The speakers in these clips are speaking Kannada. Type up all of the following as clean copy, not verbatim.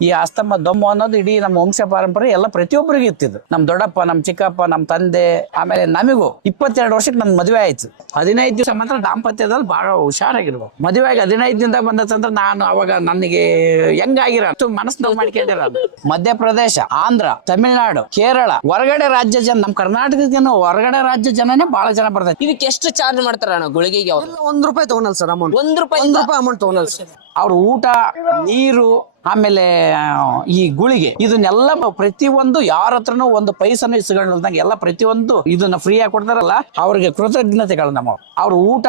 ಈ ಆಸ್ತಮ ದಮ್ಮು ಅನ್ನೋದು ಇಡೀ ನಮ್ಮ ವಂಶ ಪಾರಂಪರ್ಯ ಎಲ್ಲ ಪ್ರತಿಯೊಬ್ಬರಿಗೆ ಇತ್ತಿದ್ದು. ನಮ್ ದೊಡ್ಡಪ್ಪ, ನಮ್ ಚಿಕ್ಕಪ್ಪ, ನಮ್ ತಂದೆ, ಆಮೇಲೆ ನಮಗೂ 22 ವರ್ಷಕ್ಕೆ ನನ್ ಮದುವೆ ಆಯ್ತು. 15 ದಿವಸ ಮಾತ್ರ ದಾಂಪತ್ಯದಲ್ಲಿ ಬಹಳ ಹುಷಾರಾಗಿರ್ಬೇಕು. ಮದುವೆಗೆ 15 ದಿನದಾಗ ಬಂದಂದ್ರೆ ನಾನು ಅವಾಗ ನನಗೆ ಹೆಂಗಾಗಿರ ಮನಸ್ಸು ಮಾಡ್ಕೊಂಡಿರ. ಮಧ್ಯಪ್ರದೇಶ, ಆಂಧ್ರ, ತಮಿಳುನಾಡು, ಕೇರಳ, ಹೊರಗಡೆ ರಾಜ್ಯ ಜನ, ನಮ್ ಕರ್ನಾಟಕದ ಹೊರಗಡೆ ರಾಜ್ಯ ಜನನೇ ಬಹಳ ಜನ ಬರ್ತೈತಿ. ಇದಕ್ಕೆ ಎಷ್ಟು ಚಾರ್ಜ್ ಮಾಡ್ತಾರ ಅಣ್ಣ ಗುಳಿಗೆಗೆ? ಅವ್ರು ₹1 ತಗೊಳಲ್ಲ ಸರ್ ಅಮೌಂಟ್. ₹1 ಅಮೌಂಟ್ ತಗೊಳಲ್ಲ ಸರ್. ಅವ್ರ ಊಟ, ನೀರು, ಆಮೇಲೆ ಈ ಗುಳಿಗೆ ಇದನ್ನೆಲ್ಲ ಪ್ರತಿಯೊಂದು ಯಾರ ಹತ್ರನೂ ಒಂದು ಪೈಸನು ಇಸ್ಕೊಂಡಂಗೆ ಎಲ್ಲ ಪ್ರತಿಯೊಂದು ಇದನ್ನ ಫ್ರೀ ಆಗಿ ಕೊಡ್ತಾರಲ್ಲ, ಅವ್ರಿಗೆ ಕೃತಜ್ಞತೆಗಳು ನಮ್ಮ. ಅವ್ರ ಊಟ,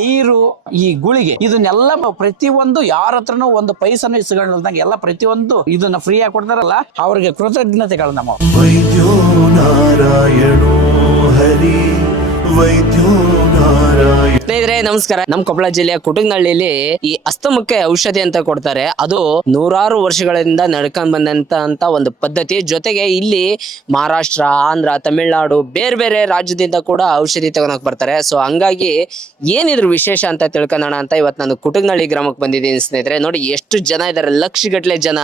ನೀರು, ಈ ಗುಳಿಗೆ ಇದನ್ನೆಲ್ಲ ಪ್ರತಿಯೊಂದು ಯಾರ ಹತ್ರನೂ ಒಂದು ಪೈಸನು ಇಸ್ಕೊಂಡಂಗೆ ಎಲ್ಲ ಪ್ರತಿಯೊಂದು ಇದನ್ನ ಫ್ರೀ ಆಗಿ ಕೊಡ್ತಾರಲ್ಲ, ಅವ್ರಿಗೆ ಕೃತಜ್ಞತೆಗಳು ನಮ್ಮ. ವೈದ್ಯೋ ನಾರಾಯಣೋ ಹರಿ, ವೈದ್ಯೋ ನಾರಾಯಣ. ಸ್ನೇಹಿತರೆ ನಮಸ್ಕಾರ. ನಮ್ಮ ಕೊಪ್ಪಳ ಜಿಲ್ಲೆಯ ಕುಟುಂಬನಹಳ್ಳಿಯಲ್ಲಿ ಈ ಅಸ್ತಮಕ್ಕೆ ಔಷಧಿ ಅಂತ ಕೊಡ್ತಾರೆ. ಅದು ನೂರಾರು ವರ್ಷಗಳಿಂದ ನಡ್ಕೊಂಡ್ ಬಂದಂತ ಒಂದು ಪದ್ಧತಿ. ಜೊತೆಗೆ ಇಲ್ಲಿ ಮಹಾರಾಷ್ಟ್ರ, ಆಂಧ್ರ, ತಮಿಳುನಾಡು, ಬೇರೆ ಬೇರೆ ರಾಜ್ಯದಿಂದ ಕೂಡ ಔಷಧಿ ತಗೊಳಕ್ ಬರ್ತಾರೆ. ಸೊ ಹಂಗಾಗಿ ಏನಿದ್ರು ವಿಶೇಷ ಅಂತ ತಿಳ್ಕೊಳ್ಳೋಣ ಅಂತ ಇವತ್ತು ನಾನು ಕುಟುಂಬನಹಳ್ಳಿ ಗ್ರಾಮಕ್ಕೆ ಬಂದಿದ್ದೀನಿ ಸ್ನೇಹಿತರೆ. ನೋಡಿ ಎಷ್ಟು ಜನ ಇದ್ದಾರೆ, ಲಕ್ಷಗಟ್ಟಲೆ ಜನ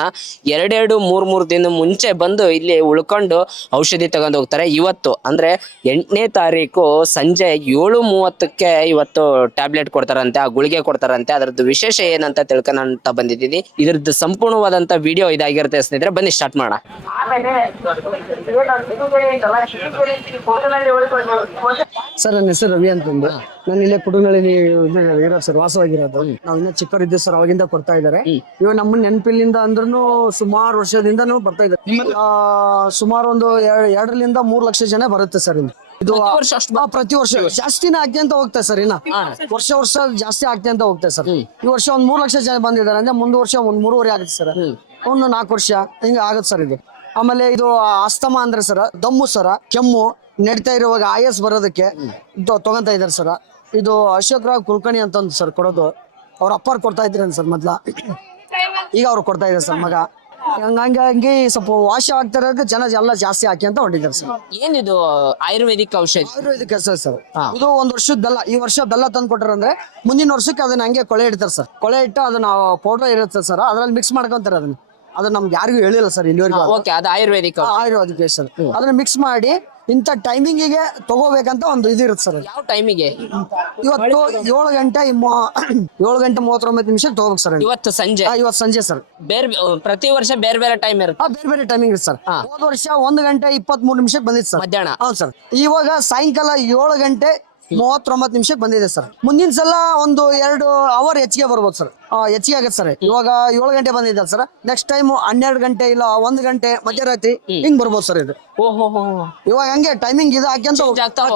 2-3 ದಿನ ಮುಂಚೆ ಬಂದು ಇಲ್ಲಿ ಉಳ್ಕೊಂಡು ಔಷಧಿ ತಗೊಂಡು ಹೋಗ್ತಾರೆ. ಇವತ್ತು ಅಂದ್ರೆ 8ನೇ ತಾರೀಕು ಸಂಜೆ 7:30ಕ್ಕೆ ಇವತ್ತು ಟ್ಯಾಬ್ಲೆಟ್ ಕೊಡ್ತಾರಂತೆ, ಆ ಗುಳಿಗೆ ಕೊಡ್ತಾರಂತೆ. ಅದರದ್ದು ವಿಶೇಷ ಏನಂತ ತಿಳ್ಕೊಂತ ಬಂದಿದ್ದೀನಿ. ಇದ್ರದ್ದು ಸಂಪೂರ್ಣವಾದಂತ ವಿಡಿಯೋ ಇದಾಗಿರುತ್ತೆ ಸ್ನೇಹಿತರೆ. ಬನ್ನಿ ಸ್ಟಾರ್ಟ್ ಮಾಡೋಣ. ಸರ್ ನನ್ನ ಹೆಸರು ರವಿ ಅಂತಂದು. ನಾನು ಇಲ್ಲೇ ಕುಟುಂಬದಲ್ಲಿ ಇರೋ ಸರ್, ವಾಸವಾಗಿರೋದು. ನಾವು ಇನ್ನ ಚಿಕ್ಕವರಿದ್ದೆ ಸರ್, ಅವಾಗಿಂದ ಕೊಡ್ತಾ ಇದಾರೆ. ಇವಾಗ ನಮ್ಮ ನೆನಪಿನಿಂದ ಅಂದ್ರೂ ಸುಮಾರು ವರ್ಷದಿಂದನೂ ಬರ್ತಾ ಇದ್ದಾರೆ. ಸುಮಾರು ಒಂದು 2-3 ಲಕ್ಷ ಜನ ಬರುತ್ತೆ ಸರ್. ಇದು ಪ್ರತಿ ವರ್ಷ ಜಾಸ್ತಿನೇ ಆಗ್ತಾ ಹೋಗ್ತಾ ಸರ್. ಇನ್ನ ವರ್ಷ ಜಾಸ್ತಿ ಆಗ್ತಾ ಹೋಗ್ತಾ ಸರ್. ಈ ವರ್ಷ ಒಂದ್ 3 ಲಕ್ಷ ಜನ ಬಂದಿದ್ದಾರೆ ಅಂದ್ರೆ ಮುಂದ್ ವರ್ಷ 3.5 ಆಗುತ್ತೆ ಸರ್. ಒಂದು 4 ವರ್ಷ ಹಿಂಗ ಆಗತ್ತೆ ಸರ್ ಇದು. ಆಮೇಲೆ ಇದು ಅಸ್ತಮ ಅಂದ್ರೆ ಸರ್ ದಮ್ಮು ಸರ, ಕೆಮ್ಮು, ನಡೀತಾ ಇರುವಾಗ ಆಯಸ್ ಬರೋದಕ್ಕೆ ತಗೊಂತ ಇದಾರೆ ಸರ್. ಇದು ಅಶೋಕ್ ರಾವ್ ಕುಲಕರ್ಣಿ ಅಂತ ಸರ್ ಕೊಡೋದು. ಅವ್ರ ಅಪ್ಪಾರ್ ಕೊಡ್ತಾ ಇದ್ರೇನ್ ಸರ್ ಮೊದ್ಲ, ಈಗ ಅವ್ರು ಕೊಡ್ತಾ ಇದಾರೆ ಸರ್ ಮಗ. ಹಂಗಾಗಿ ಸ್ವಲ್ಪ ವಾಶ ಆಗ್ತಾ ಇರೋದಕ್ಕೆ ಜನ ಎಲ್ಲ ಜಾಸ್ತಿ ಹಾಕಿ ಅಂತ ಹೊಂಟಿದ್ದಾರೆ ಸರ್. ಏನಿದು ಆಯುರ್ವೇದಿಕ್ ಔಷಧಿ? ಆಯುರ್ವೇದಿಕ್ ಹೆಸರು ಸರ್. ಇದು ಒಂದ್ ವರ್ಷದ ಬೆಲ್ಲ. ಈ ವರ್ಷ ಬೆಲ್ಲ ತಂದು ಕೊಟ್ಟಾರಂದ್ರೆ ಮುಂದಿನ ವರ್ಷಕ್ಕೆ ಅದನ್ನ ಹಂಗೆ ಕೊಳೆ ಇಡ್ತಾರೆ ಸರ್. ಕೊಳೆ ಇಟ್ಟು ಅದನ್ನ ಪೌಡರ್ ಇರುತ್ತೆ ಸರ್, ಅದ್ರಲ್ಲಿ ಮಿಕ್ಸ್ ಮಾಡ್ಕೊಂತಾರೆ. ಅದನ್ನ ನಮ್ಗೆ ಯಾರಿಗೂ ಹೇಳಿಲ್ಲ ಸರ್ ಇಲ್ಲಿವರೆಗೂ. ಅದು ಆಯುರ್ವೇದಿಕ್ ಆಯುರ್ವೇದಿಕ್ ಸರ್. ಅದನ್ನ ಮಿಕ್ಸ್ ಮಾಡಿ ಇಂಥ ಟೈಮಿಂಗಿಗೆ ತಗೋಬೇಕಂತ ಒಂದು ಇದು ಇರುತ್ತೆ ಸರ್. ಯಾವ ಟೈಮಿಗೆ? ಇವತ್ತು 7 ಗಂಟೆ 7:39 ನಿಮಿಷಕ್ಕೆ ತಗೋಬೇಕು ಸರ್. ಇವತ್ತು ಸಂಜೆ ಸರ್. ಪ್ರತಿ ವರ್ಷ ಬೇರೆ ಬೇರೆ ಟೈಮ್ ಇರುತ್ತೆ. ಬೇರೆ ಬೇರೆ ಟೈಮಿಂಗ್ ಇರುತ್ತೆ ಸರ್. ಹೋದ ವರ್ಷ 1 ಗಂಟೆ 23 ನಿಮಿಷಕ್ಕೆ ಬಂದಿತ್ತು ಸರ್, ಮಧ್ಯಾಹ್ನ. ಹೌದು ಸರ್. ಇವಾಗ ಸಾಯಂಕಾಲ 7 ಗಂಟೆ 39 ನಿಮಿಷಕ್ಕೆ ಬಂದಿದೆ ಸರ್. ಮುಂದಿನ ಸಲ ಒಂದು 2 ಅವರ್ ಹೆಚ್ಚಿಗೆ ಬರ್ಬೋದು ಸರ್, ಹೆಚ್ಚಿಗೆ ಆಗತ್ತೆ ಸರ್. ಇವಾಗ 7 ಗಂಟೆ ಬಂದಿದೆ ಸರ್. ನೆಕ್ಸ್ಟ್ ಟೈಮ್ 12 ಗಂಟೆ ಇಲ್ಲ 1 ಗಂಟೆ ಮಧ್ಯರಾತ್ರಿ ಹಿಂಗ್ ಬರ್ಬೋದು ಸರ್ ಇದು. ಇವಾಗ ಹಂಗೆ ಟೈಮಿಂಗ್ ಇದು ಹಾಕ್ಯಂತ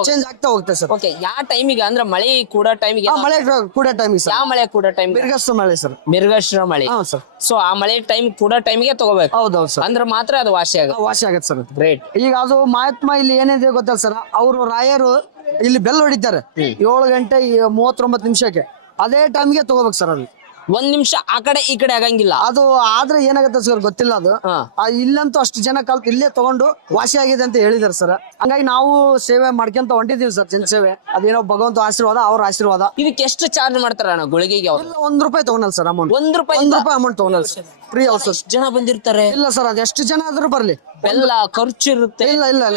ಚೇಂಜ್ ಆಗ್ತಾ ಹೋಗುತ್ತೆ ಸರ್. ಯಾವ ಟೈಮಿಗೆ ಅಂದ್ರೆ ಮಳೆ ಕೂಡ ಟೈಮಿಗೆ? ಮಳೆ ಕೂಡ ಟೈಮಿಗೆ ಸರ್. ಯಾವ ಮಳೆ ಕೂಡ ಟೈಮ್? ಮಿರ್ಗಸ್ತು ಮಳೆ ಸರ್. ಮಿರ್ಗಶ್ರ ಮಳೆ. ಹಾ ಸರ್. ಸೊ ಆ ಮಳೆ ಟೈಮ್ ಕೂಡ ಟೈಮಿಗೆ ತಗೋಬೇಕು. ಹೌದೌದು ಸರ್. ಅಂದ್ರೆ ಮಾತ್ರ ಅದು ವಾಸಿ ಆಗತ್ತೆ ಸರ್. ಗ್ರೇಟ್. ಈಗ ಅದು ಮಹಾತ್ಮ ಇಲ್ಲಿ ಏನಿದೆ ಗೊತ್ತಲ್ಲ ಸರ್, ಅವರು ರಾಯರು ಇಲ್ಲಿ ಬೆಲ್ ಹೊಡಿತಾರೆ 7 ಗಂಟೆ 39 ನಿಮಿಷಕ್ಕೆ. ಅದೇ ಟೈಮ್ಗೆ ತಗೋಬೇಕು ಸರ್. ಅದು 1 ನಿಮಿಷ ಆ ಕಡೆ ಈ ಕಡೆ ಆಗಂಗಿಲ್ಲ. ಅದು ಆದ್ರೆ ಏನಾಗುತ್ತೆ ಸರ್ ಗೊತ್ತಿಲ್ಲ. ಅದು ಇಲ್ಲಂತೂ ಅಷ್ಟು ಜನ ಕಲ್ತು ಇಲ್ಲೇ ತಗೊಂಡು ವಾಸಿ ಆಗಿದೆ ಅಂತ ಹೇಳಿದಾರೆ ಸರ್. ಹಂಗಾಗಿ ನಾವು ಸೇವೆ ಮಾಡ್ಕೊಂತ ಹೊಂಟಿದೀವಿ ಸರ್, ಜನ ಸೇವೆ. ಅದೇನೋ ಭಗವಂತ ಆಶೀರ್ವಾದ, ಅವ್ರ ಆಶೀರ್ವಾದ. ಇದಕ್ಕೆ ಎಷ್ಟು ಚಾರ್ಜ್ ಮಾಡ್ತಾರ ಅಣ್ಣ ಗುಳಿಗೆಗೆ? ₹1 ತಗೊಳಲ್ಲ ಸರ್ ಅಮೌಂಟ್. ₹1 ಅಮೌಂಟ್ ತಗೊಳಲ್ಲ ಸರ್. ಫ್ರೀ ಔಷಧ. ಜನ ಬಂದಿರ್ತಾರೆ? ಇಲ್ಲ ಸರ್, ಅದು ಎಷ್ಟು ಜನ ಆದ್ರೂ ಬರ್ಲಿ, ಬೆಲ್ಲ ಖರ್ಚು ಇರುತ್ತೆ. ಇಲ್ಲ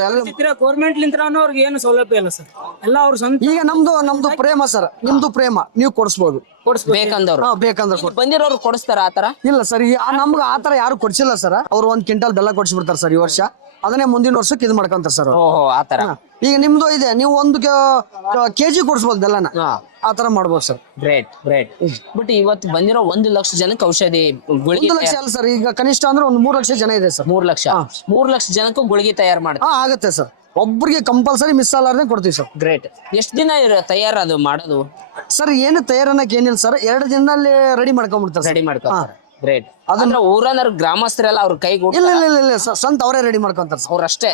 ಗೌರ್ಮೆಂಟ್ ಲಿಂತ್ರ ಅವ್ರಿಗೆ ಏನು ಸೌಲಭ್ಯ ಇಲ್ಲ ಸರ್, ಎಲ್ಲ ಅವ್ರ ಸ್ವಂತ. ಈಗ ನಮ್ದು ಪ್ರೇಮ ಸರ್, ನಿಮ್ದು ಪ್ರೇಮ ನೀವು ಕೊಡಿಸ್ಬೋದು ಬೇಕಂದವ್ರು. ಬೇಕಂದ್ರೆ ಬಂದಿರೋರು ಕೊಡಿಸ್ತಾರ ಆತರ? ಇಲ್ಲ ಸರ್, ನಮ್ಗೆ ಆತರ ಯಾರು ಕೊಡ್ಸಿಲ್ಲ ಸರ್. ಅವ್ರು 1 ಕ್ವಿಂಟಲ್ ಬೆಲ್ಲ ಕೊಡ್ಸ್ಬಿಡ್ತಾರೆ ಸರ್ ಈ ವರ್ಷ. ಅದನ್ನೇ ಮುಂದಿನ ವರ್ಷಕ್ಕೆ ಇದು ಮಾಡ್ಕೊಂತಾರೆ ಸರ್. ಆತರ. ಈಗ ನಿಮ್ದು ಇದೆ, ನೀವು 1 kg ಕೊಡ್ಸ್ಬೋದು ಬೆಲ್ಲನ, ಆತರ ಮಾಡ್ಬೋದು ಸರ್. ಗ್ರೇಟ್. ಬಟ್ ಇವತ್ತು ಬಂದಿರೋ 1 ಲಕ್ಷ ಜನಕ್ಕೆ ಔಷಧಿ ಗುಳಿಗೆ 1 ಲಕ್ಷ ಅಲ್ಲ ಸರ್, ಈಗ ಕನಿಷ್ಠ ಅಂದ್ರೆ ಒಂದು 3 ಲಕ್ಷ ಜನ ಇದೆ ಸರ್. 3 ಲಕ್ಷ ಜನಕ್ಕೂ ಗುಳಿಗೆ ತಯಾರು ಮಾಡ್ತಾರೆ. ಆಗತ್ತೆ ಸರ್. ಒಬ್ಬರಿಗೆ ಕಂಪಲ್ಸರಿ ಮಿಸ್ ಅಲ್ಲಾರ್ದೆ ಕೊಡ್ತೀವಿ ಸರ್. ಗ್ರೇಟ್. ಎಷ್ಟು ದಿನ ತಯಾರು ಅದು ಮಾಡೋದು ಸರ್? ಏನು ತಯಾರನ್ನಕ್ಕೆ ಏನಿಲ್ಲ ಸರ್, 2 ದಿನದಲ್ಲಿ ರೆಡಿ ಮಾಡ್ಕೊಂಡ್ಬಿಡ್ತಾರೆ. ರೆಡಿ ಮಾಡ್ತಾರೆ. ಗ್ರೇಟ್. ಅದಂದ್ರೆ ಊರನ್ನ ಗ್ರಾಮಸ್ಥರೆಲ್ಲ ಅವ್ರ ಕೈಗೆ? ಇಲ್ಲ ಸ್ವಂತ ಅವರೇ ರೆಡಿ ಮಾಡ್ಕೊಂತಾರೆ ಸರ್. ಅವ್ರಷ್ಟೇ.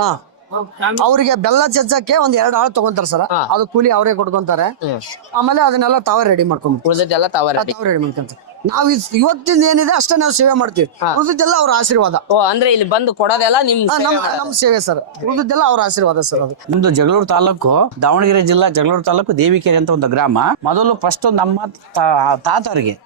ಅವ್ರಿಗೆ ಬೆಲ್ಲ ಜಜ್ಜಕ್ಕೆ 1-2 ಆಳು ತಗೊಂತಾರ ಸರ್. ಅದು ಕೂಲಿ ಅವರೇ ಕೊಟ್ಕೊಂತಾರೆ. ಆಮೇಲೆ ಅದನ್ನೆಲ್ಲ ತಾವೇ ರೆಡಿ ಮಾಡ್ಕೊಂಡ್ಬಿಟ್ಟು ಉಳಿದೆಲ್ಲ ತಾವೇ ರೆಡಿ ಮಾಡ್ಕೊಂತಾರೆ. ನಾವ್ ಇವತ್ತಿಂದ ಏನಿದೆ ಅಷ್ಟೇ ನಾವು ಸೇವೆ ಮಾಡ್ತೀವಿ, ಉಳಿದಿದ್ದೆಲ್ಲ ಅವ್ರ ಆಶೀರ್ವಾದ. ಓ ಅಂದ್ರೆ ಇಲ್ಲಿ ಬಂದು ಕೊಡೋದೆಲ್ಲ ನಿಮ್ ನಮ್ ಸೇವೆ ಸರ್, ಉಳಿದಿದ್ದೆಲ್ಲ ಅವ್ರ ಆಶೀರ್ವಾದ ಸರ್. ಅದು ನಮ್ದು ಜಗಳೂರು ತಾಲೂಕು, ದಾವಣಗೆರೆ ಜಿಲ್ಲಾ ಜಗಳೂರು ತಾಲೂಕು, ದೇವಿಕೆರೆ ಅಂತ ಒಂದು ಗ್ರಾಮ. ಮೊದಲು ಫಸ್ಟ್ ನಮ್ಮ ತಾತರಿಗೆ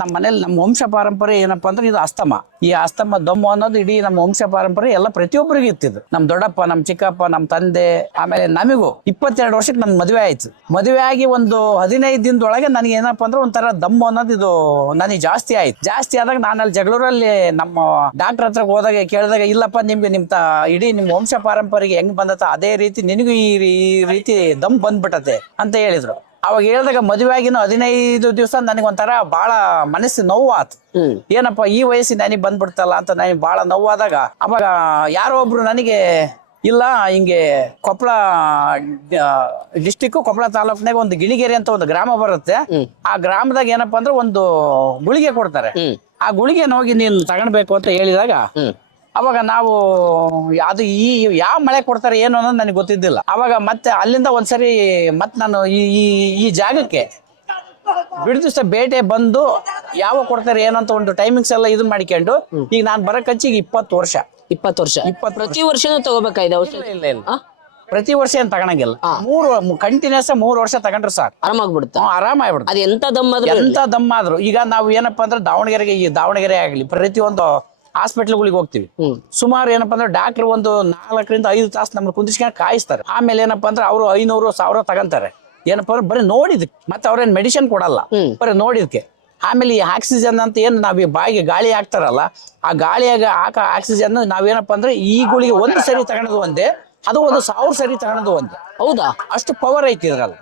ನಮ್ಮ ಮನೇಲಿ ನಮ್ಮ ವಂಶ ಪಾರಂಪರೆ ಏನಪ್ಪಾ ಅಂದ್ರೆ ಇದು ಅಸ್ತಮ. ಈ ಅಸ್ತಮ ದಮ್ಮು ಅನ್ನೋದು ಇಡೀ ನಮ್ಮ ವಂಶ ಪಾರಂಪರೆ ಎಲ್ಲ ಪ್ರತಿಯೊಬ್ಬರಿಗೆ ಇರ್ತಿದ್ದು. ನಮ್ ದೊಡ್ಡಪ್ಪ, ನಮ್ ಚಿಕ್ಕಪ್ಪ, ನಮ್ ತಂದೆ, ಆಮೇಲೆ ನಮಗೂ 22 ವರ್ಷಕ್ಕೆ ನನ್ ಮದುವೆ ಆಯ್ತು. ಮದುವೆ ಆಗಿ ಒಂದು 15 ದಿನದೊಳಗೆ ನನಗೆ ಏನಪ್ಪಾ ಅಂದ್ರೆ ಒಂಥರ ದಮ್ಮು ಅನ್ನೋದು ಇದು ನನಗೆ ಜಾಸ್ತಿ ಆಯ್ತು. ಜಾಸ್ತಿ ಆದಾಗ ನಾನು ಅಲ್ಲಿ ಜಗಳೂರಲ್ಲಿ ನಮ್ಮ ಡಾಕ್ಟರ್ ಹತ್ರ ಹೋದಾಗ ಕೇಳಿದಾಗ, ಇಲ್ಲಪ್ಪ ನಿಮ್ಗೆ ಇಡೀ ನಿಮ್ ವಂಶ ಪಾರಂಪರೆಗೆ ಹೆಂಗ್ ಬಂದತ್ತ ಅದೇ ರೀತಿ ನಿನಗೂ ಈ ರೀತಿ ದಮ್ ಬಂದ್ಬಿಟ್ಟತೆ ಅಂತ ಹೇಳಿದ್ರು. ಅವಾಗ ಹೇಳಿದಾಗ ಮದುವೆ ಆಗಿನ 15 ದಿವಸ ನನಗೊಂಥರ ಬಹಳ ಮನಸ್ಸು ನೋವು ಆತು. ಏನಪ್ಪ ಈ ವಯಸ್ಸಿಗೆ ನನಗೆ ಬಂದ್ಬಿಡ್ತಲ್ಲ ಅಂತ ನನಗೆ ಬಹಳ ನೋವಾದಾಗ, ಅವಾಗ ಯಾರೋ ಒಬ್ರು ನನಗೆ ಇಲ್ಲ ಹಿಂಗೆ ಕೊಪ್ಪಳ ಡಿಸ್ಟಿಕ್ ಕೊಪ್ಪಳ ತಾಲೂಕಿನಾಗ ಒಂದು ಗಿಣಿಗೆರೆ ಅಂತ ಒಂದು ಗ್ರಾಮ ಬರುತ್ತೆ. ಆ ಗ್ರಾಮದಾಗ ಏನಪ್ಪಾ ಅಂದ್ರೆ ಒಂದು ಗುಳಿಗೆ ಕೊಡ್ತಾರೆ. ಆ ಗುಳಿಗೆನ ಹೋಗಿ ನೀನು ತಗೊಳ್ಬೇಕು ಅಂತ ಹೇಳಿದಾಗ, ಅವಾಗ ನಾವು ಅದು ಯಾವ ಮಳೆ ಕೊಡ್ತಾರೆ ಏನು ಅನ್ನೋದು ನನಗೆ ಗೊತ್ತಿದ್ದಿಲ್ಲ. ಅವಾಗ ಮತ್ತೆ ಅಲ್ಲಿಂದ ಒಂದ್ಸರಿ ಮತ್ತೆ ನಾನು ಈ ಜಾಗಕ್ಕೆ ಬಿಡು ದಿವಸ ಬೇಟೆ ಬಂದು ಯಾವ ಕೊಡ್ತಾರೆ ಏನಂತ ಒಂದು ಟೈಮಿಂಗ್ಸ್ ಎಲ್ಲ ಇದನ್ನ ಮಾಡಿಕೊಂಡು ಈಗ ನಾನು ಬರಕಚ್ಚಿ 20 ವರ್ಷ. 20 ವರ್ಷ ಪ್ರತಿ ವರ್ಷನೂ ತಗೋಬೇಕಾಯ್ತು ಔಷಧ? ಇಲ್ಲ ಪ್ರತಿ ವರ್ಷ ಏನ್ ತಗೊಳಂಗಿಲ್ಲ. 3 ಕಂಟಿನ್ಯೂಸ್ 3 ವರ್ಷ ತಗೊಂಡ್ರೆ ಸಾಕು, ಆರಾಮಾಗ್ಬಿಡುತ್ತೆ. ಆರಾಮಾಗ್ಬಿಡುತ್ತೆ. ಅದು ಎಂತ ದಮ್ಮಾದ್ರು. ಈಗ ನಾವು ಏನಪ್ಪಾ ಅಂದ್ರೆ ದಾವಣಗೆರೆ ಆಗ್ಲಿ ಪ್ರತಿಯೊಂದು ಹಾಸ್ಪಿಟ್ಲ್ಗಳಿಗೆ ಹೋಗ್ತೀವಿ. ಸುಮಾರು ಏನಪ್ಪಾ ಅಂದ್ರೆ ಡಾಕ್ಟರ್ ಒಂದು 4 ರಿಂದ 5 ತಾಸು ನಮ್ಮನ್ನ ಕುಂದಿಸ್ಕೊಂಡು ಕಾಯಿಸ್ತಾರೆ. ಆಮೇಲೆ ಏನಪ್ಪಾ ಅಂದ್ರೆ ಅವರು 500-1000 ತಗೊಂತಾರೆ. ಏನಪ್ಪಾ ಅಂದ್ರೆ ಬರೀ ನೋಡಿದಕ್ಕೆ, ಮತ್ತೆ ಅವ್ರೇನ್ ಮೆಡಿಸಿನ್ ಕೊಡಲ್ಲ, ಬರೀ ನೋಡಿದಕ್ಕೆ. ಆಮೇಲೆ ಈ ಆಕ್ಸಿಜನ್ ಅಂತ ಏನ್ ನಾವ್ ಬಾಯಿಗೆ ಗಾಳಿ ಹಾಕ್ತಾರಲ್ಲ, ಆ ಗಾಳಿಯಾಗ ಆಕ್ಸಿಜನ್ ನಾವೇನಪ್ಪಾ ಅಂದ್ರೆ ಈ ಗುಳಿಗೆ ಒಂದು ಸರಿ ತಗೊಳೋದು ಒಂದೇ, ಅದು 1000 ಸರಿ ತಗೊಳೋದು ಒಂದೇ. ಹೌದಾ? ಅಷ್ಟು ಪವರ್ ಐತಿ ಇದ್ರಲ್ಲ.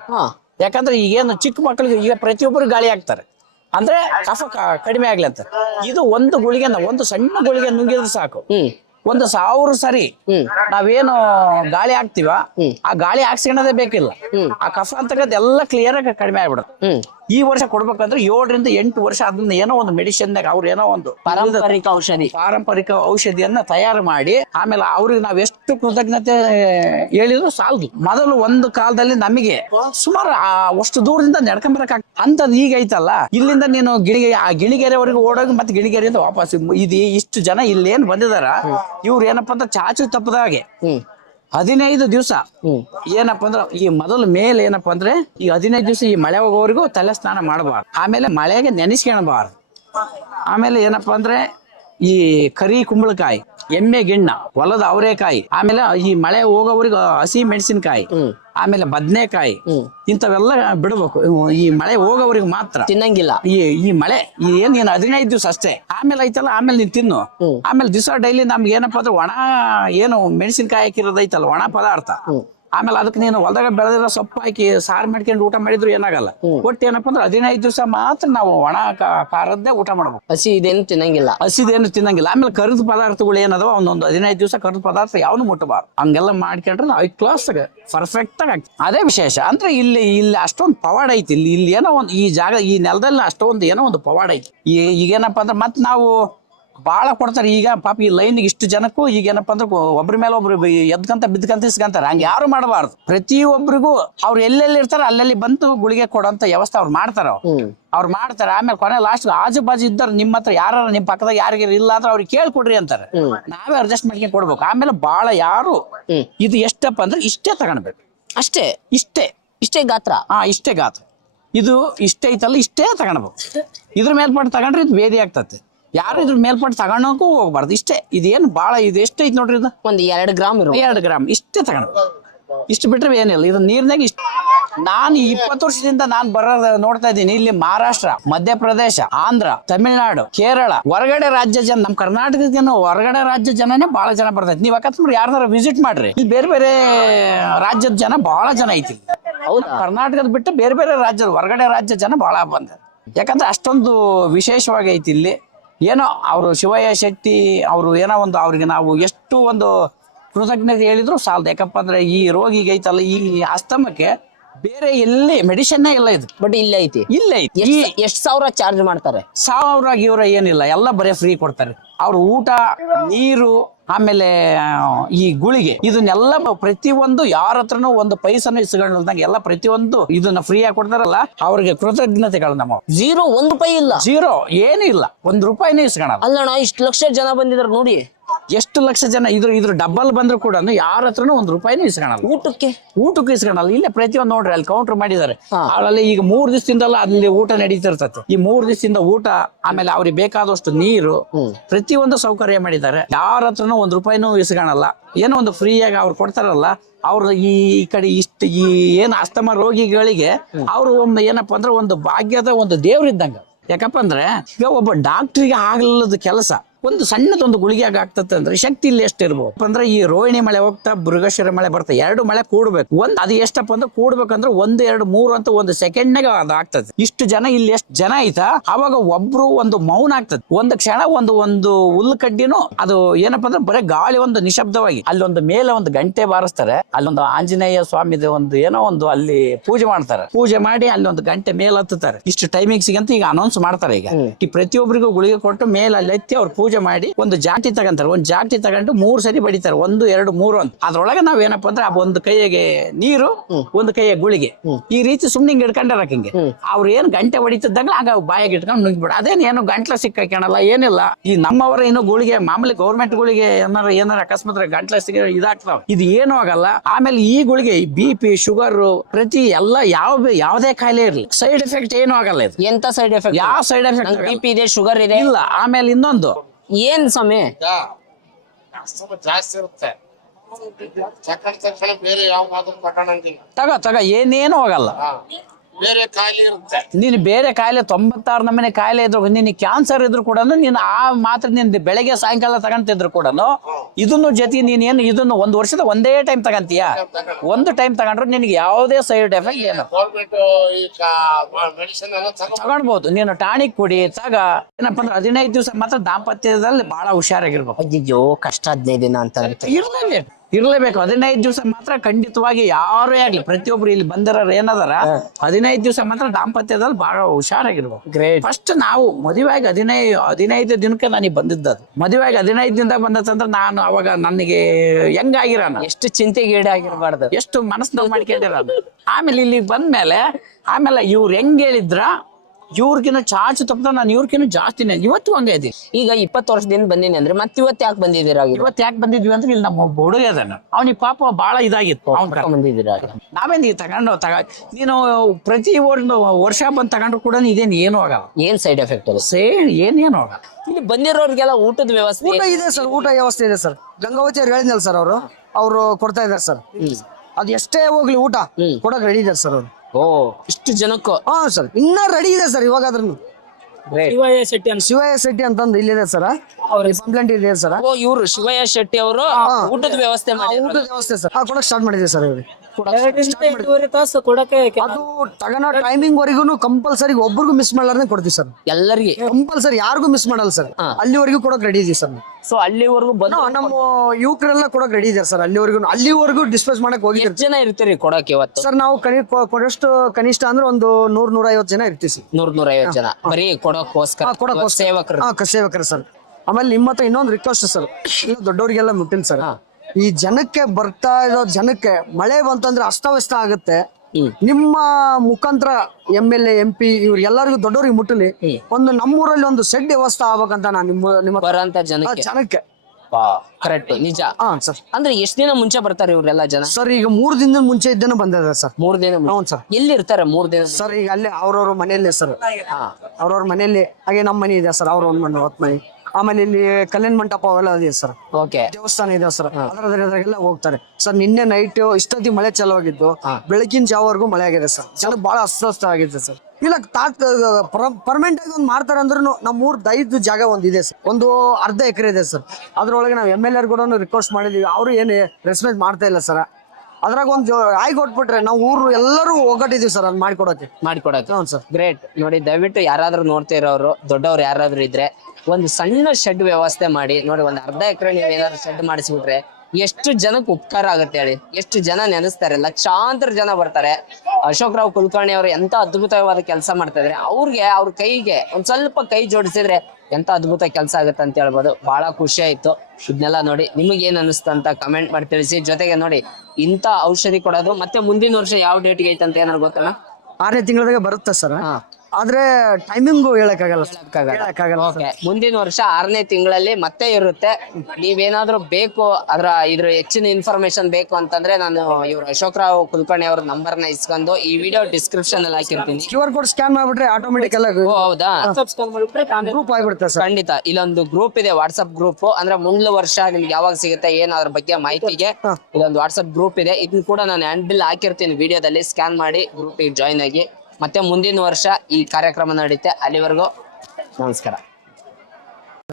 ಯಾಕಂದ್ರೆ ಈಗೇನು ಚಿಕ್ಕ ಮಕ್ಕಳಿಗೆ ಈಗ ಪ್ರತಿಯೊಬ್ಬರು ಗಾಳಿ ಹಾಕ್ತಾರೆ ಅಂದ್ರೆ ಕಫ ಕಡಿಮೆ ಆಗ್ಲಿ ಅಂತ. ಇದು ಒಂದು ಗುಳಿಗೆ, ಒಂದು ಸಣ್ಣ ಗುಳಿಗೆ ನುಂಗಿದ್ರೆ ಸಾಕು 1000 ಸರಿ ನಾವೇನು ಗಾಳಿ ಹಾಕ್ತಿವ ಆ ಗಾಳಿ ಹಾಕ್ಸ್ಕೊಳ್ಳೋದೇ ಬೇಕಿಲ್ಲ. ಆ ಕಫ ಅಂತಕ್ಕಂಥ ಎಲ್ಲ ಕ್ಲಿಯರ್ ಆಗಿ ಕಡಿಮೆ ಆಗ್ಬಿಡುತ್ತೆ. ಈ ವರ್ಷ ಕೊಡ್ಬೇಕಂದ್ರೆ 7 ರಿಂದ 8 ವರ್ಷ ಅದನ್ನ ಏನೋ ಒಂದು ಮೆಡಿಸಿನ್ ಅವ್ರು ಏನೋ ಒಂದು ಪಾರಂಪರಿಕ ಔಷಧಿಯನ್ನ ತಯಾರು ಮಾಡಿ, ಆಮೇಲೆ ಅವ್ರಿಗೆ ನಾವ್ ಎಷ್ಟು ಕೃತಜ್ಞತೆ ಹೇಳಿದ್ರು ಸಾಲದು. ಮೊದಲು ಒಂದು ಕಾಲದಲ್ಲಿ ನಮಗೆ ಸುಮಾರು ಅಷ್ಟು ದೂರದಿಂದ ನಡ್ಕೊಂಡ್ ಬರಕ್ ಅಂತದ್ ಈಗ ಐತಲ್ಲ, ಇಲ್ಲಿಂದ ನೀನು ಗಿಣಿಗೆರೆವರೆಗೆ ಓಡೋಗಿ ಮತ್ತೆ ಗಿಣಿಗೆರೆಯಿಂದ ವಾಪಸ್ ಇದು ಇಷ್ಟು ಜನ ಇಲ್ಲೇನ್ ಬಂದಿದಾರ, ಇವ್ರು ಏನಪ್ಪಾ ಅಂತ ಚಾಚು ತಪ್ಪದಾಗೆ 15 ದಿವಸ ಏನಪ್ಪಾ ಅಂದ್ರೆ ಈ ಮೊದಲು ಮೇಲೆ ಏನಪ್ಪಾ ಅಂದ್ರೆ ಈ 15 ದಿವಸ ಈ ಮಳೆ ಹೋಗೋವರೆಗೂ ತಲೆ ಸ್ನಾನ ಮಾಡಬಾರ್ದು. ಆಮೇಲೆ ಮಳೆಗೆ ನೆನೆಸ್ಕೊಳ್ಬಾರ್ದು. ಆಮೇಲೆ ಏನಪ್ಪಾ ಅಂದ್ರೆ ಈ ಕರಿ ಕುಂಬಳಕಾಯಿ, ಎಮ್ಮೆ ಗಿಣ್ಣ, ಹೊಲದ ಅವರೆಕಾಯಿ, ಆಮೇಲೆ ಈ ಮಳೆ ಹೋಗೋವರೆಗೂ ಹಸಿ ಮೆಣಸಿನಕಾಯಿ, ಆಮೇಲೆ ಬದನೆಕಾಯಿ, ಇಂಥವೆಲ್ಲ ಬಿಡ್ಬೇಕು. ಈ ಮಳೆ ಹೋಗೋವರೆಗೂ ಮಾತ್ರ ತಿನ್ನಂಗಿಲ್ಲ. ಈ ಮಳೆ ಏನ್ 15 ದಿವಸ ಅಷ್ಟೇ. ಆಮೇಲೆ ಐತಲ್ಲ, ಆಮೇಲೆ ನೀನ್ ತಿನ್ನು. ಆಮೇಲೆ ದಿವಸ ಡೈಲಿ ನಮ್ಗೆ ಏನಪ್ಪಾ ಅಂದ್ರೆ ಒಣ ಏನು ಮೆಣಸಿನಕಾಯಿ ಹಾಕಿರೋದು ಐತಲ್ಲ, ಒಣ ಪದಾರ್ಥ. ಆಮೇಲೆ ಅದಕ್ಕೆ ನೀನು ಹೊಲದಾಗ ಬೆಳೆದಿರೋ ಸೊಪ್ಪು ಹಾಕಿ ಸಾರು ಮಾಡ್ಕೊಂಡು ಊಟ ಮಾಡಿದ್ರು ಏನಾಗಲ್ಲ. ಒಟ್ಟು ಏನಪ್ಪಾ ಅಂದ್ರೆ 15 ದಿವಸ ಮಾತ್ರ ನಾವು ಒಣ ಖಾರದ್ದೇ ಊಟ ಮಾಡ್ಬೇಕು. ಹಸಿ ಇದೇನು ತಿನ್ನಂಗಿಲ್ಲ. ತಿನ್ನಂಗಿಲ್ಲ. ಆಮೇಲೆ ಕರಿದ ಪದಾರ್ಥಗಳು ಏನದವ ಒಂದೊಂದು 15 ದಿವಸ ಕರಿದ ಪದಾರ್ಥ ಯಾವ್ದು ಮುಟ್ಟಬಾರ್ದು. ಹಂಗೆಲ್ಲ ಮಾಡ್ಕೊಂಡ್ರೆ ನಾವು 5 ಕ್ಲಾಸ್ ಪರ್ಫೆಕ್ಟ್ ಆಗಿ ಆಗ್ತದೆ. ಅದೇ ವಿಶೇಷ. ಅಂದ್ರೆ ಇಲ್ಲಿ ಅಷ್ಟೊಂದು ಪವಾಡ ಐತಿ. ಇಲ್ಲಿ ಏನೋ ಒಂದು ಈ ಜಾಗ ಈ ನೆಲದಲ್ಲಿ ಅಷ್ಟೊಂದು ಏನೋ ಒಂದು ಪವಾಡ ಐತಿ. ಈಗೇನಪ್ಪಾ ಅಂದ್ರೆ ಮತ್ತೆ ನಾವು ಬಾಳ ಕೊಡ್ತಾರೆ. ಈಗ ಪಾಪ ಈ ಲೈನ್ ಇಷ್ಟು ಜನಕ್ಕೂ ಈಗ ಏನಪ್ಪಾ ಅಂದ್ರೆ ಒಬ್ರ ಮೇಲೆ ಒಬ್ರು ಎದ್ಕಂತ ಬಿದ್ಕಂತ ಇಸ್ಕಂತಾರೆ. ಹಂಗ ಯಾರು ಮಾಡಬಾರ್ದು. ಪ್ರತಿಯೊಬ್ಬರಿಗೂ ಅವ್ರು ಎಲ್ಲೆಲ್ಲಿ ಇರ್ತಾರ ಅಲ್ಲೆಲ್ಲಿ ಬಂತು ಗುಳಿಗೆ ಕೊಡೋಂತ ವ್ಯವಸ್ಥೆ ಅವ್ರು ಮಾಡ್ತಾರ. ಅವ್ರು ಮಾಡ್ತಾರೆ. ಆಮೇಲೆ ಕೊನೆ ಲಾಸ್ಟ್ ಆಜು ಬಾಜು ಇದ್ದಾರೆ ನಿಮ್ಮ ಹತ್ರ ಯಾರು ನಿಮ್ಮ ಪಕ್ಕದಾಗ ಯಾರಿಗಾರ ಇಲ್ಲ ಅಂದ್ರೆ ಅವ್ರಿಗೆ ಕೇಳ್ಕೊಡ್ರಿ ಅಂತಾರೆ. ನಾವೇ ಅಡ್ಜಸ್ಟ್ ಮಾಡ್ಕೊಂಡು ಕೊಡ್ಬೇಕು. ಆಮೇಲೆ ಬಾಳ ಯಾರು ಇದು ಎಷ್ಟಪ್ಪ ಅಂದ್ರೆ ಇಷ್ಟೇ ತಗೊಳ್ಬೇಕು. ಇಷ್ಟೇ ಗಾತ್ರ. ಇಷ್ಟೇ ಗಾತ್ರ. ಇದು ಇಷ್ಟೇ ಐತಲ್ಲ, ಇಷ್ಟೇ ತಗೊಳ್ಬೇಕು. ಇದ್ರ ಮೇಲ್ಪಟ್ಟು ತಗೊಂಡ್ರೆ ಇದು ಬೇದಿ ಆಗ್ತದೆ. ಯಾರು ಇದ್ರ ಮೇಲ್ಪಟ್ಟು ತಗೊಳಕ್ಕೂ ಹೋಗ್ಬಾರ್ದು. ಇಷ್ಟೇ. ಇದೇನು ಬಾಳ ಇದು ಎಷ್ಟೇ ಐತಿ ನೋಡ್ರಿ, ಇದು ಒಂದ್ 2 ಗ್ರಾಮ್ 2 ಗ್ರಾಮ್ ಇಷ್ಟೇ ತಗೊಳ್ಬೇಕು. ಇಷ್ಟು ಬಿಟ್ರೆ ಏನಿಲ್ಲ. ಇದು ನೀರ್ನಾಗ ಇಷ್ಟ. ನಾನು 20 ವರ್ಷದಿಂದ ನಾನು ನೋಡ್ತಾ ಇದ್ದೀನಿ. ಇಲ್ಲಿ ಮಹಾರಾಷ್ಟ್ರ, ಮಧ್ಯಪ್ರದೇಶ, ಆಂಧ್ರ, ತಮಿಳ್ನಾಡು, ಕೇರಳ, ಹೊರಗಡೆ ರಾಜ್ಯ ಜನ, ನಮ್ ಕರ್ನಾಟಕದ ಹೊರಗಡೆ ರಾಜ್ಯ ಜನನೇ ಬಹಳ ಜನ ಬರ್ತೈತಿ. ನೀವ್ ಅಕಸ್ಮಾತ್ ಯಾರನ್ನಾರ ವಿಸಿಟ್ ಮಾಡ್ರಿ, ಇಲ್ಲಿ ಬೇರೆ ಬೇರೆ ರಾಜ್ಯದ ಜನ ಬಹಳ ಜನ ಐತಿ. ಕರ್ನಾಟಕದ ಬಿಟ್ಟು ಬೇರೆ ಬೇರೆ ರಾಜ್ಯದ ಹೊರಗಡೆ ರಾಜ್ಯ ಜನ ಬಹಳ ಬಂದ. ಯಾಕಂದ್ರೆ ಅಷ್ಟೊಂದು ವಿಶೇಷವಾಗಿ ಐತಿ ಇಲ್ಲಿ. ಏನೋ ಅವರು ಶಿವಯ್ಯ ಶೆಟ್ಟಿ ಅವರು ಏನೋ ಒಂದು ಅವ್ರಿಗೆ ನಾವು ಎಷ್ಟು ಒಂದು ಕೃತಜ್ಞತೆ ಹೇಳಿದ್ರು ಸಾಲದು. ಯಾಕಪ್ಪ ಅಂದ್ರೆ ಈ ರೋಗಿಗೆ ಐತಲ್ಲ, ಈ ಅಸ್ತಮಕ್ಕೆ ಬೇರೆ ಎಲ್ಲಿ ಮೆಡಿಸಿನ್ ಇಲ್ಲ. ಇದು ಬಟ್ ಇಲ್ಲೇ ಐತಿ. ಎಷ್ಟು ಸಾವಿರ ಚಾರ್ಜ್ ಮಾಡ್ತಾರೆ? 1000 ಏನಿಲ್ಲ, ಎಲ್ಲ ಬರೀ ಫ್ರೀ ಕೊಡ್ತಾರೆ. ಅವ್ರು ಊಟ, ನೀರು, ಆಮೇಲೆ ಈ ಗುಳಿಗೆ ಇದನ್ನೆಲ್ಲ ಪ್ರತಿಯೊಂದು ಯಾರ ಹತ್ರನೂ ಒಂದು ಪೈಸನು ಇಸ್ಕೊಂಡಲ್ದಂಗೆ ಎಲ್ಲ ಪ್ರತಿಯೊಂದು ಇದನ್ನ ಫ್ರೀ ಆಗಿ ಕೊಡ್ತಾರಲ್ಲ ಅವ್ರಿಗೆ ಕೃತಜ್ಞತೆಗಳು ನಮ್ಮ. 1 ರೂಪಾಯಿ ಇಲ್ಲ, ಜೀರೋ ಏನೂ ಇಲ್ಲ, 1 ರೂಪಾಯಿನೂ ಇಸ್ಕೊಳಲ್ಲ. ಅಲ್ಲಣ್ಣ ಇಷ್ಟು ಲಕ್ಷ ಜನ ಬಂದಿದ್ದಾರೆ ನೋಡಿ, ಎಷ್ಟು ಲಕ್ಷ ಜನ ಇದ್ರ ಡಬ್ಬಲ್ ಬಂದ್ರು ಕೂಡ ಯಾರ ಹತ್ರನೂ 1 ರೂಪಾಯಿನೂ ಇಸ್ಕೊಳಲ್ಲ. ಊಟಕ್ಕೆ ಇಸ್ಕೊಳಲ್ಲ. ಇಲ್ಲೇ ಪ್ರತಿಯೊಂದು ನೋಡ್ರಿ ಅಲ್ಲಿ ಕೌಂಟರ್ ಮಾಡಿದ್ದಾರೆ. ಅವರಲ್ಲಿ ಈಗ 3 ದಿವಸದಿಂದಲ್ಲ ಅಲ್ಲಿ ಊಟ ನಡೀತಿರ್ತದೆ. ಈ 3 ದಿವಸದಿಂದ ಊಟ, ಆಮೇಲೆ ಅವ್ರಿಗೆ ಬೇಕಾದಷ್ಟು ನೀರು, ಪ್ರತಿಯೊಂದು ಸೌಕರ್ಯ ಮಾಡಿದ್ದಾರೆ. ಯಾರ ಹತ್ರನೂ 1 ರೂಪಾಯಿನೂ ಇಸ್ಕೊಳಲ್ಲ. ಏನೋ ಒಂದು ಫ್ರೀಯಾಗಿ ಅವ್ರು ಕೊಡ್ತಾರಲ್ಲ, ಅವ್ರ ಈ ಕಡೆ ಇಷ್ಟು ಈ ಏನು ಅಸ್ತಮ ರೋಗಿಗಳಿಗೆ ಅವರು ಒಂದು ಏನಪ್ಪಾ ಅಂದ್ರೆ ಒಂದು ಭಾಗ್ಯದ ಒಂದು ದೇವ್ರಿದ್ದಂಗ. ಯಾಕಪ್ಪ ಅಂದ್ರೆ ಈಗ ಒಬ್ಬ ಡಾಕ್ಟ್ರಿಗೆ ಆಗ್ಲದ ಕೆಲಸ ಒಂದು ಸಣ್ಣದೊಂದು ಗುಳಿಗೆ ಆಗ್ತದೆ ಅಂದ್ರೆ ಶಕ್ತಿ ಇಲ್ಲಿ ಎಷ್ಟು ಇರ್ಬೋದು ಅಂದ್ರೆ ಈ ರೋಹಿಣಿ ಮಳೆ ಹೋಗ್ತಾ ಮೃಗಶಿರ ಮಳೆ ಬರ್ತಾ 2 ಮಳೆ ಕೂಡ್ಬೇಕು. ಅದು ಎಷ್ಟಪ್ಪ ಅಂದ್ರೆ ಕೂಡ್ಬೇಕಂದ್ರೆ 1, 2, 3 ಅಂತ 1 ಸೆಕೆಂಡ್ನಾಗ ಅದು ಆಗ್ತದೆ. ಇಷ್ಟು ಜನ ಇಲ್ಲಿ ಎಷ್ಟು ಜನ ಐತಾ ಅವಾಗ ಒಬ್ರು ಒಂದು ಮೌನ ಆಗ್ತದೆ. ಒಂದು ಕ್ಷಣ ಒಂದು ಹುಲ್ಲು ಕಡ್ಡಿನೂ ಅದು ಏನಪ್ಪಾ ಅಂದ್ರೆ ಬರೀ ಗಾಳಿ ಒಂದು ನಿಶಬ್ದವಾಗಿ ಅಲ್ಲೊಂದು ಮೇಲೆ ಒಂದು ಗಂಟೆ ಬಾರಿಸ್ತಾರೆ. ಅಲ್ಲೊಂದು ಆಂಜನೇಯ ಸ್ವಾಮಿದ ಒಂದು ಏನೋ ಒಂದು ಅಲ್ಲಿ ಪೂಜೆ ಮಾಡ್ತಾರೆ. ಪೂಜೆ ಮಾಡಿ ಅಲ್ಲಿ ಒಂದು ಗಂಟೆ ಮೇಲೆ ಹತ್ತುತ್ತಾರೆ. ಇಷ್ಟು ಟೈಮಿಂಗ್ಸ್ ಅಂತ ಈಗ ಅನೌನ್ಸ್ ಮಾಡ್ತಾರೆ. ಈಗ ಈ ಪ್ರತಿಯೊಬ್ಬರಿಗೂ ಗುಳಿಗೆ ಕೊಟ್ಟು ಮೇಲೆ ಅಲ್ಲಿ ಎತ್ತಿ ಅವ್ರು ಪೂಜೆ ಮಾಡಿ ಒಂದು ಜಾಟಿ ತಗೊಂತಾರೆ. ಒಂದು ಜಾಟಿ ತಗೊಂಡು 3 ಸರಿ ಬಡಿತಾರೆ. 1, 2, 3 ಅಂತ. ಅದ್ರೊಳಗೆ ನಾವ್ ಏನಪ್ಪಾ ಅಂದ್ರೆ ಒಂದು ಕೈಗೆ ನೀರು, ಒಂದು ಕೈಗೆ ಗುಳಿಗೆ, ಈ ರೀತಿ ಸುಮ್ನೆ ಹಿಂಗ್ ಹಿಡ್ಕೊಂಡಾರ. ಹಿಂಗೆ ಅವ್ರು ಏನ್ ಗಂಟೆ ಹೊಡಿತಿದ್ದಂಗ ಆಗ ಬಾಯಾಗ ಇಟ್ಕೊಂಡು ನುಗ್ಗಿಬಿಡ. ಅದೇನ್ ಏನು ಗಂಟ್ಲ ಸಿಕ್ಕಾಕಣಲ್ಲ, ಏನಿಲ್ಲ. ಈ ನಮ್ಮವರ ಏನು ಗುಳಿಗೆ ಮಾಮೂಲಿ ಗೌರ್ಮೆಂಟ್ ಗುಳಿಗೆ ಏನಾರ ಅಕಸ್ಮಾತ್ ಗಂಟ್ಲ ಸಿಕ್ಕ ಇದಾಗ್ತಾವ. ಇದು ಏನು ಆಗಲ್ಲ. ಆಮೇಲೆ ಈ ಗುಳಿಗೆ BP, ಶುಗರ್, ಪ್ರತಿ ಎಲ್ಲ ಯಾವ್ದೇ ಕಾಯಿಲೆ ಇರ್ಲಿ ಸೈಡ್ ಎಫೆಕ್ಟ್ ಏನು ಆಗಲ್ಲ. ಇದು ಎಂತ ಸೈಡ್ ಎಫೆಕ್ಟ್? ಯಾವ ಸೈಡ್ ಎಫೆಕ್ಟ್? BP ಇದೆ, ಶುಗರ್ ಇದೆ ಇಲ್ಲ. ಆಮೇಲೆ ಇನ್ನೊಂದು ಏನ್ ಸಮಯ ಜಾಸ್ತಿ ಇರುತ್ತೆ. ಬೇರೆ ಯಾವ ತಗ ಏನೇನು ಹೋಗಲ್ಲ. ಬೇರೆ ಕಾಯಿಲೆ ಇರುತ್ತೆ. ನೀನು ಬೇರೆ ಕಾಯಿಲೆ 96 ನಮೂನೆ ಕಾಯಿಲೆ ಇದ್ರು, ನಿನ್ ಕ್ಯಾನ್ಸರ್ ಇದ್ರು ಕೂಡ ನೀನು ಆ ಮಾತ್ರ ನಿನ್ ಬೆಳಗ್ಗೆ ಸಾಯಂಕಾಲ ತಗೊಂತಿದ್ರು ಕೂಡ ಇದನ್ನು ಜೊತೆ ನೀನೇನು ಇದನ್ನು 1 ವರ್ಷದ ಒಂದೇ ಟೈಮ್ ತಗಂತೀಯ. ಒಂದು ಟೈಮ್ ತಗೊಂಡ್ರೆ ನಿನ್ಗೆ ಯಾವುದೇ ಸೈಡ್ ಎಫೆಕ್ಟ್ ಏನು ಮೆಡಿಸಿನ್ ಎಲ್ಲ ತಗೊಂಡ್ಬೋದು. ನೀನು ಟಾನಿಕ್ ಕುಡಿ ತಗ. ಏನಪ್ಪಾ ಅಂದ್ರೆ 15 ದಿವಸ ಮಾತ್ರ ದಾಂಪತ್ಯದಲ್ಲಿ ಬಹಳ ಹುಷಾರಾಗಿರ್ಬೇಕು. ಅಯ್ಯೋ ಕಷ್ಟ 15 ದಿನ ಅಂತ ಇರ್ಲೇಬೇಕು. 15 ದಿವಸ ಮಾತ್ರ ಖಂಡಿತವಾಗಿ ಯಾರೇ ಆಗ್ಲಿ ಪ್ರತಿಯೊಬ್ರು ಇಲ್ಲಿ ಬಂದಿರೋರು ಏನದಾರ 15 ದಿವಸ ಮಾತ್ರ ದಾಂಪತ್ಯದಲ್ಲಿ ಬಹಳ ಹುಷಾರಾಗಿರ್ಬೇಕು. ಗ್ರೇಟ್. ಫಸ್ಟ್ ನಾವು ಮದುವೆಯಾಗಿ 15 ದಿನಕ್ಕೆ ನನಗೆ ಬಂದಿದ್ದದು. ಮದುವೆಯಾಗಿ 15 ದಿನದಾಗ ಬಂದತ್ತಂದ್ರೆ ನಾನು ಅವಾಗ ನನಗೆ ಹೆಂಗಾಗಿರೋಣ, ಎಷ್ಟು ಚಿಂತೆಗೀಡಾಗಿರ್ಬಾರ್ದು, ಎಷ್ಟು ಮನಸ್ಸು ಮಾಡ್ಕೊಂಡಿರೋದು. ಆಮೇಲೆ ಇಲ್ಲಿ ಬಂದ್ಮೇಲೆ ಆಮೇಲೆ ಇವ್ರು ಹೆಂಗ್ ಹೇಳಿದ್ರ ಇವ್ರಿಗಿನ್ನ ಚಾಚು ತಪ್ಪ ನಾನು ಇವ್ರಿಗಿನ್ನ ಜಾಸ್ತಿನೇ ಇವತ್ತು ಹಂಗೆ ಇದೀನಿ. ಈಗ 20 ವರ್ಷದಿಂದ ಬಂದೀನಿ ಅಂದ್ರೆ ಮತ್ತೆ ಇವತ್ತು ಯಾಕೆ ಬಂದಿದ್ದೀರಾ? ಇವತ್ತು ಯಾಕೆ ಬಂದಿದ್ವಿ ಅಂದ್ರೆ ಇಲ್ಲಿ ನಮ್ಮ ಒಬ್ಬ ಹುಡುಗ ಅದಾನ, ಅವ್ನಿಗೆ ಪಾಪ ಬಹಳ ಇದಾಗಿತ್ತು. ಅವ್ನು ಬಂದಿದ್ದೀರಾ? ನಾವೇನು ನೀನು ಪ್ರತಿ ವರ್ಷ ಬಂದು ತಗೊಂಡ್ರು ಕೂಡ ಇದೇನು ಏನು ಆಗಲ್ಲ. ಏನ್ ಸೈಡ್ ಎಫೆಕ್ಟ್ ಇಲ್ಲ, ಏನೇನು ಆಗಲ್ಲ. ಇಲ್ಲಿ ಬಂದಿರೋರ್ಗೆಲ್ಲ ಊಟದ ವ್ಯವಸ್ಥೆ ಊಟ ಇದೆ ಸರ್, ಊಟ ವ್ಯವಸ್ಥೆ ಇದೆ ಸರ್. ಗಂಗಾವತಿ ಅವ್ರು ಹೇಳಿದ್ನಲ್ಲ ಸರ್, ಅವರು ಕೊಡ್ತಾ ಇದಾರೆ ಸರ್. ಅದು ಎಷ್ಟೇ ಹೋಗ್ಲಿ ಊಟ ಕೊಡಕ್ ರೆಡಿ ಇದಾರೆ ಸರ್ ಅವರು. ಓ ಇಷ್ಟು ಜನಕ್ಕೂ? ಹಾ ಸರ್, ಇನ್ನ ರೆಡಿ ಇದೆ ಸರ್. ಇವಾಗ ಅದ್ರನ್ನು ಶಿವಯ್ಯ ಶೆಟ್ಟಿ ಅಂತಂದು ಇಲ್ಲಿದೆ ಸರ್, ಅವ್ರ ಕಂಪ್ಲೇಂಟ್ ಇದೆ ಸರ್. ಓ ಇವ್ರು ಶಿವಯ್ಯ ಶೆಟ್ಟಿ ಅವರು ಊಟದ ವ್ಯವಸ್ಥೆ ಮಾಡಿ ಊಟದ ವ್ಯವಸ್ಥೆ ಸರ್ ಕೊಡಕ್ ಸ್ಟಾರ್ಟ್ ಮಾಡಿದೆ ಸರ್ ಇವ್ರಿಗೆ. 2 ತಾಸು ಕೊಡಕ್ಕೆ ಅದು ತಗೋಣ ಟೈಮಿಂಗ್ ವರೆಗೂ ಕಂಪಲ್ಸರಿ ಒಬ್ರಿಗೂ ಮಿಸ್ ಮಾಡ್ಲಾರ್ದೆ ಕೊಡ್ತೀವಿ ಸರ್. ಎಲ್ಲರಿಗೆ ಕಂಪಲ್ಸರಿ ಯಾರಿಗೂ ಮಿಸ್ ಮಾಡಲ್ಲ ಸರ್. ಅಲ್ಲಿವರೆಗೂ ಕೊಡಕ್ ರೆಡಿ ಇದೀವಿ ಸರ್. ಸೊ ಅಲ್ಲಿವರೆಗೂ ಬಂದು ನಮ್ಮ ಯುವಕರೆಲ್ಲ ಕೊಡಕ್ ರೆಡಿ ಇದೆ ಸರ್. ಅಲ್ಲಿವರೆಗೂ ಡಿಸ್ಪೋಸ್ ಮಾಡಕ್ ಹೋಗಿದ್ದೀವಿ. ಎಷ್ಟು ಜನ ಇರ್ತೀರಿ ಕೊಡಕ್ಕೆ ಇವತ್ತು? ಸರ್ ನಾವು ಕೊಡಷ್ಟು ಕನಿಷ್ಠ ಅಂದ್ರೆ ಒಂದು 100-150 ಜನ ಇರ್ತೀವಿ ಸರ್. 100-150 ಜನ ಬರೀ ಕೊಡಕ್ಕೋಸ್ಕರ ಸೇವಕರು ಸರ್. ಆಮೇಲೆ ನಿಮ್ಮ ಹತ್ರ ಇನ್ನೊಂದು ರಿಕ್ವೆಸ್ಟ್ ಸರ್, ದೊಡ್ಡವರಿಗೆಲ್ಲ ಮುಟ್ಟಿಲ್ಲ ಸರ್. ಈ ಜನಕ್ಕೆ ಬರ್ತಾ ಇರೋ ಜನಕ್ಕೆ ಮಳೆ ಬಂತಂದ್ರೆ ಅಸ್ತವ್ಯಸ್ತ ಆಗುತ್ತೆ. ನಿಮ್ಮ ಮುಖಾಂತರ MLA MP ಇವ್ರಿಗೆಲ್ಲರಿಗೂ ದೊಡ್ಡವ್ರಿಗೆ ಮುಟ್ಟಲಿ. ಒಂದು ನಮ್ಮೂರಲ್ಲಿ ಒಂದು ಶೆಡ್ ವ್ಯವಸ್ಥೆ ಆಗ್ಬೇಕಂತ ನಾನು ನಿಮ್ಮ ಬರೋಂತ ಜನಕ್ಕೆ ಕರೆಕ್ಟ್ ನಿಜ. ಸರ್ ಅಂದ್ರೆ ಎಷ್ಟು ದಿನ ಮುಂಚೆ ಬರ್ತಾರೆ ಇವರೆಲ್ಲ ಜನ? ಸರ್ ಈಗ 3 ದಿನದ ಮುಂಚೆ ಇದ್ದೇನೆ ಬಂದಿದೆ ಸರ್. 3 ದಿನ? ಹೌದು ಸರ್. ಎಲ್ಲಿ ಇರ್ತಾರೆ 3 ದಿನ? ಸರ್ ಈಗ ಅಲ್ಲೇ ಅವ್ರವ್ರ ಮನೆಯಲ್ಲೇ ಸರ್. ಅವ್ರವ್ರ ಮನೆಯಲ್ಲಿ ಹಾಗೆ ನಮ್ಮ ಮನೆ ಇದೆ ಸರ್, ಅವ್ರ ಒಂದ್ ಮನೆ 10 ಮನೆ. ಆಮೇಲೆ ಇಲ್ಲಿ ಕಲ್ಯಾಣ ಮಂಟಪ ಅವೆಲ್ಲ ಇದೆ ಸರ್. ಓಕೆ. ದೇವಸ್ಥಾನ ಇದೆ ಸರ್. ಅದ್ರಾಗೆಲ್ಲ ಹೋಗ್ತಾರೆ ಸರ್. ನಿನ್ನೆ ನೈಟ್ ಇಷ್ಟೊತ್ತಿ ಮಳೆ ಚಾಲುವಾಗಿದ್ದು ಬೆಳಗಿನ ಜಾವವರೆಗೂ ಮಳೆ ಆಗಿದೆ ಸರ್. ಜನ ಬಹಳ ಅಸ್ವಸ್ಥ ಆಗಿದೆ ಸರ್. ಇಲ್ಲ ಪರ್ಮನೆಂಟ್ ಆಗಿ ಒಂದು ಮಾಡ್ತಾರೆ ಅಂದ್ರೂ ನಮ್ಮ ಊರ್ 5 ಜಾಗ ಒಂದಿದೆ ಸರ್. ಒಂದು ಅರ್ಧ ಎಕರೆ ಇದೆ ಸರ್. ಅದ್ರೊಳಗೆ ನಾವು MLA ಕೂಡ ರಿಕ್ವೆಸ್ಟ್ ಮಾಡಿದೀವಿ. ಅವರು ಏನು ರೆಸ್ಪಾನ್ಸ್ ಮಾಡ್ತಾ ಇಲ್ಲ ಸರ್. ಅದ್ರಾಗ ಒಂದು ಆಯ್ ಕೊಟ್ಬಿಟ್ರೆ ನಾವು ಊರು ಎಲ್ಲರೂ ಒಗ್ಗಟ್ಟಿದೀವಿ ಸರ್. ಅದು ಮಾಡಿಕೊಡಕ್ಕೆ. ಹೌದು ಸರ್. ಗ್ರೇಟ್. ನೋಡಿ ದಯವಿಟ್ಟು ಯಾರಾದ್ರೂ ನೋಡ್ತಾ ಇರೋರು ದೊಡ್ಡವ್ರು ಯಾರಾದ್ರೂ ಇದ್ರೆ ಒಂದು ಸಣ್ಣ ಶೆಡ್ ವ್ಯವಸ್ಥೆ ಮಾಡಿ ನೋಡಿ. ಒಂದು ಅರ್ಧ ಎಕರೆ ನೀವು ಏನಾದ್ರು ಶೆಡ್ ಮಾಡಿಸ್ಬಿಟ್ರೆ ಎಷ್ಟು ಜನಕ್ಕೆ ಉಪಕಾರ ಆಗುತ್ತೆ ಹೇಳಿ. ಎಷ್ಟು ಜನ ನೆನೆಸ್ತಾರೆ, ಲಕ್ಷಾಂತರ ಜನ ಬರ್ತಾರೆ. ಅಶೋಕ್ ರಾವ್ ಕುಲಕರ್ಣಿ ಅವರು ಎಂತ ಅದ್ಭುತವಾದ ಕೆಲಸ ಮಾಡ್ತಾ ಇದ್ರೆ ಅವ್ರಿಗೆ ಅವ್ರ ಕೈಗೆ ಒಂದ್ ಸ್ವಲ್ಪ ಕೈ ಜೋಡಿಸಿದ್ರೆ ಎಂತ ಅದ್ಭುತ ಕೆಲಸ ಆಗುತ್ತೆ ಅಂತ ಹೇಳ್ಬೋದು. ಬಹಳ ಖುಷಿ ಆಯ್ತು ಇದನ್ನೆಲ್ಲ ನೋಡಿ. ನಿಮಗೆ ಏನ್ ಅನಿಸ್ತು ಅಂತ ಕಮೆಂಟ್ ಮಾಡಿ ತಿಳಿಸಿ. ಜೊತೆಗೆ ನೋಡಿ ಇಂತ ಔಷಧಿ ಕೊಡೋದು ಮತ್ತೆ ಮುಂದಿನ ವರ್ಷ ಯಾವ ಡೇಟ್ಗೆ ಐತೆ ಅಂತ ಏನಾರು ಗೊತ್ತಣ್ಣ? 6ನೇ ತಿಂಗಳದಾಗ ಬರುತ್ತೆ ಸರ್. ಆದ್ರೆ ಟೈಮಿಂಗು ಹೇಳಕ್ಕಾಗಲ್ಲ ಓಕೆ, ಮುಂದಿನ ವರ್ಷ 6ನೇ ತಿಂಗಳಲ್ಲಿ ಮತ್ತೆ ಇರುತ್ತೆ. ನೀವೇನಾದ್ರೂ ಬೇಕು ಇದ್ರ ಹೆಚ್ಚಿನ ಇನ್ಫಾರ್ಮೇಶನ್ ಬೇಕು ಅಂತಂದ್ರೆ ನಾನು ಇವ್ರು ಅಶೋಕ್ ರಾವ್ ಕುಲಕರ್ಣಿ ಅವ್ರ ನಂಬರ್ನ ಇಸ್ಕೊಂಡು ಈ ವಿಡಿಯೋ ಡಿಸ್ಕ್ರಿಪ್ಷನ್ ಅಲ್ಲಿ ಹಾಕಿರ್ತೀನಿ. QR ಕೋಡ್ ಸ್ಕ್ಯಾನ್ ಮಾಡ್ಬಿಟ್ರೆ ಆಟೋಮೆಟಿಕ್ ಎಲ್ಲ ಓ ಹೌದಾ? ಗ್ರೂಪ್ ಆಗ್ಬಿಡುತ್ತೆ ಸರ್. ಖಂಡಿತ ಇಲ್ಲೊಂದು ಗ್ರೂಪ್ ಇದೆ, ವಾಟ್ಸ್ಆಪ್ ಗ್ರೂಪ್. ಅಂದ್ರೆ ಮುಂದಿನ ವರ್ಷ ನಿಮ್ಗೆ ಯಾವಾಗ ಸಿಗುತ್ತೆ ಏನು ಅದ್ರ ಬಗ್ಗೆ ಮಾಹಿತಿಗೆ ಇದೊಂದು ವಾಟ್ಸ್ಆಪ್ ಗ್ರೂಪ್ ಇದೆ. ಇದನ್ನ ಕೂಡ ನಾನು ಹ್ಯಾಂಡಲ್ ಹಾಕಿರ್ತೀನಿ ವಿಡಿಯೋದಲ್ಲಿ. ಸ್ಕ್ಯಾನ್ ಮಾಡಿ ಗ್ರೂಪಿಗೆ ಜಾಯ್ನ್ ಆಗಿ. ಮತ್ತೆ ಮುಂದಿನ ವರ್ಷ ಈ ಕಾರ್ಯಕ್ರಮ ನಡೀತೆ. ಅಲ್ಲಿವರೆಗೂ ನಮಸ್ಕಾರ.